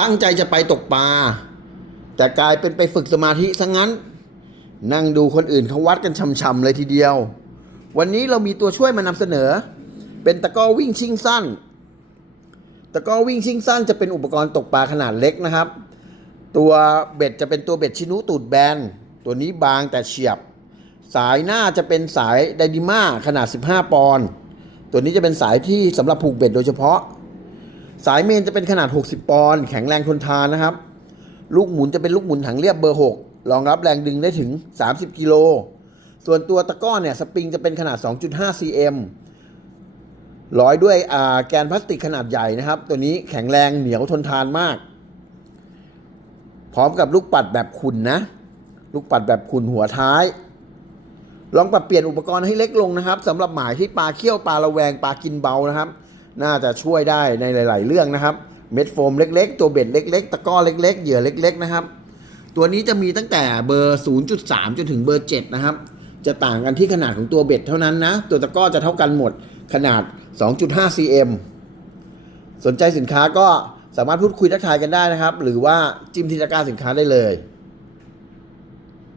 ตั้งใจจะไปตกปลาแต่กลายเป็นไปฝึกสมาธิซะงั้น นั่งดูคนอื่นเขาวัดกันช่ำๆเลยทีเดียว วันนี้เรามีตัวช่วยมานำเสนอ เป็นตะก้อวิ่งชิงสั้น ตะก้อวิ่งชิงสั้นจะเป็นอุปกรณ์ตกปลาขนาดเล็กนะครับ ตัวเบ็ดจะเป็นตัวเบ็ดชินุตูดแบน ตัวนี้บางแต่เฉียบ สายหน้าจะเป็นสายไดดิม่าขนาด 15 ปอนด์ตัวนี้จะเป็นสายที่สำหรับผูกเบ็ดโดยเฉพาะ สายเมนจะเป็นขนาด 60 ปอนด์แข็งแรงทนทานนะครับ ลูกหมุนจะเป็นลูกหมุนถังเรียบเบอร์ 6 รองรับแรงดึงได้ถึง 30 กิโล ส่วนตัวตะก้อเนี่ยสปริงจะเป็นขนาด 2.5 cm ร้อยด้วยแกนพลาสติกขนาดใหญ่นะครับ ตัวนี้แข็งแรงเหนียวทนทานมาก พร้อมกับลูกปัดแบบขุนนะ ลูกปัดแบบขุนหัวท้าย ลองปรับเปลี่ยนอุปกรณ์ให้เล็กลงนะครับสำหรับหมายที่ปลาเขี้ยวปลาระแวงปลากินเบานะครับ น่าจะช่วยได้ในหลาย ๆ เรื่องนะครับ เม็ดโฟมเล็ก ๆ ตัวเบ็ดเล็ก ๆ ตะก้อเล็ก ๆ เหยื่อเล็ก ๆ นะครับ ตัวนี้จะมีตั้งแต่เบอร์ 0.3 จนถึงเบอร์ 7 นะครับ จะต่างกันที่ขนาดของตัวเบ็ดเท่านั้นนะ ตัวตะก้อจะเท่ากันหมดขนาด 2.5 cm สนใจสินค้าก็สามารถพูดคุยทักทายกันได้นะครับ หรือว่าจิ้มที่ตะกร้าสินค้าได้เลย